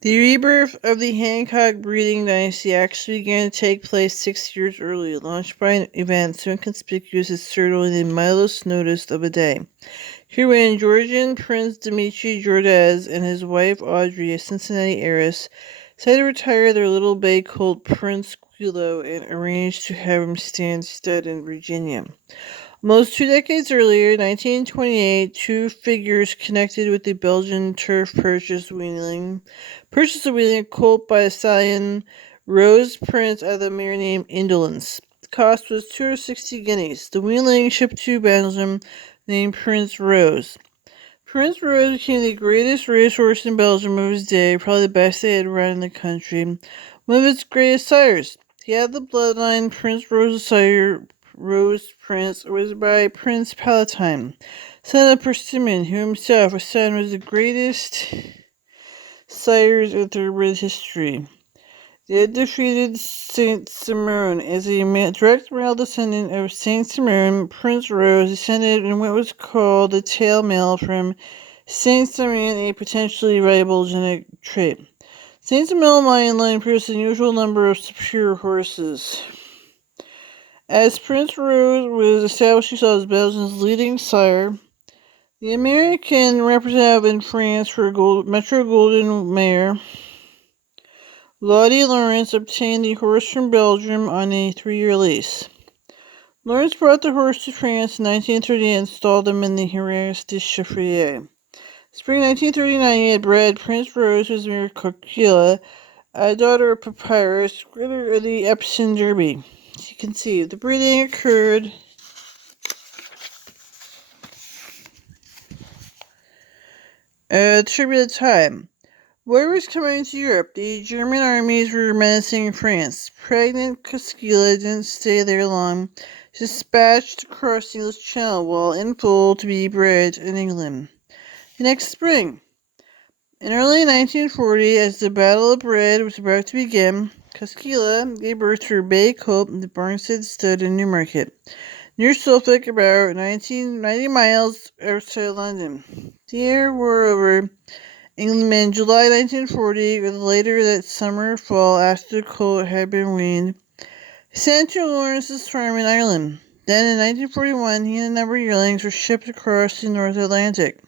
The rebirth of the Hancock breeding dynasty actually began to take place 6 years early, launched by an event so inconspicuous as certainly the mildest noticed of a day. Here when Georgian Prince Dmitri Georges and his wife Audrey, a Cincinnati heiress, decided to retire their little bay colt Prince Quilo and arranged to have him stand stud in Virginia. Almost 2 decades earlier, 1928, two figures connected with the Belgian turf purchased a wheeling colt by a stallion Rose Prince out of the mare named Indolence. The cost was 260 guineas. The wheeling shipped to Belgium named Prince Rose. Prince Rose became the greatest racehorse in Belgium of his day, probably the best they had run in the country, one of its greatest sires. He had the bloodline Prince Rose's sire, Rose Prince, was by Prince Palatine, son of Persimmon, who himself, a son, was the greatest sires of thoroughbred history. They had defeated Saint Simon as a direct male descendant of Saint Simon. Prince Rose descended in what was called the tail male from Saint Simon, a potentially valuable genetic trait. Saint Simon line produced an unusual number of superior horses. As Prince Rose was established himself as Belgium's leading sire, the American representative in France for Metro Golden Mare, Lottie Lawrence, obtained the horse from Belgium on a 3-year lease. Lawrence brought the horse to France in 1930 and installed him in the Herras de Chiffrier. Spring 1939, he had bred Prince Rose, whose mare Coquilla, a daughter of Papyrus, winner of the Epsom Derby. She conceived. The breeding occurred at a turbulent time. War was coming to Europe. The German armies were menacing France. Pregnant Coquilla didn't stay there long. Dispatched across the English Channel while in full to be bred in England. The next spring, in early 1940, as the Battle of Bred was about to begin, Coquilla gave birth to her bay colt in the Barnstead stud in Newmarket, near Suffolk, about 90 miles outside London. The year wore over. England in July 1940, or later that summer or fall after the colt had been weaned, he sent to Lawrence's farm in Ireland. Then in 1941, he and a number of yearlings were shipped across the North Atlantic.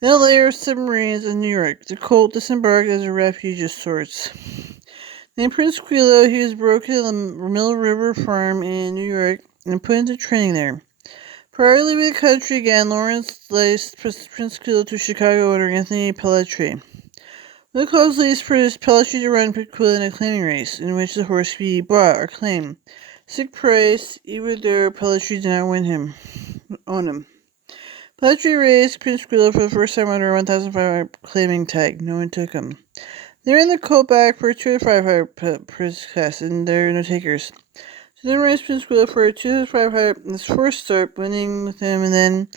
Then a layer of submarines in New York. The colt disembarked as a refuge of sorts. Named Prince Quilo, he was broken at the Mill River Farm in New York and put into training there. Prior to leaving the country again, Lawrence leased Prince Quilo to Chicago owner Anthony Pelletri. The closed lease produced Pelletri to run Quilo in a claiming race, in which the horse could be bought or claimed. Sick price, even though Pelletri did not own him. Pelletri raised Prince Quilo for the first time under a $1,500 claiming tag. No one took him. They ran the colt back for a $2,500 prize class, and there are no takers. So then raced Prince Quilo for a $2,500 in his first start, winning with him, and then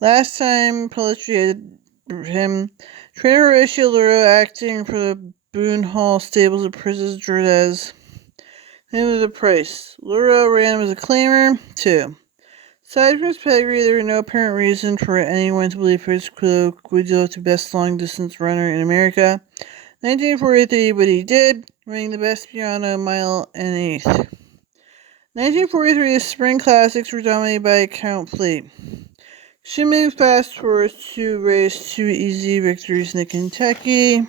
last time Pelletri had him, trainer Horatio Luro acting for the Boone Hall stables of Princess Georges. Name of the price. Luro ran him as a claimer, too. Aside from his pedigree, there was no apparent reason for anyone to believe Prince Quilo would develop the best long-distance runner in America. 1943, but he did, winning the best beyond a mile and an eighth. 1943, the Spring Classics were dominated by a Count Fleet. Extremely fast horse to race 2 easy victories in the Kentucky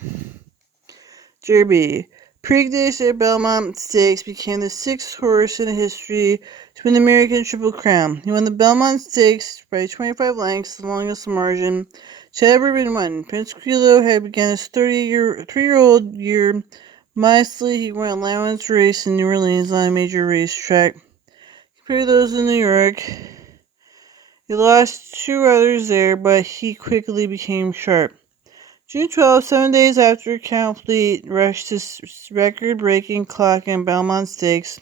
Derby. Preakness at Belmont Stakes became the 6th horse in history to win the American Triple Crown. He won the Belmont Stakes by 25 lengths, the longest margin to ever been won. Prince Quilo had begun his 3-year-old year modestly. He won allowance race in New Orleans on a major racetrack. Compared to those in New York, he lost 2 others there, but he quickly became sharp. June 12, 7 days after Count Fleet rushed his record-breaking clock in Belmont Stakes,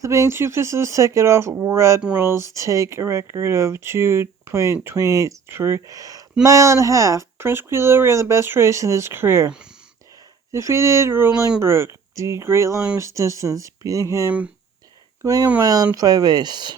clipping 2/5 of a second off War Admiral's take a record of 2.28 for mile and a half. Prince Quilo ran the best race in his career. Defeated Rolling Brook, the great longest distance, beating him, going a mile and 5/8.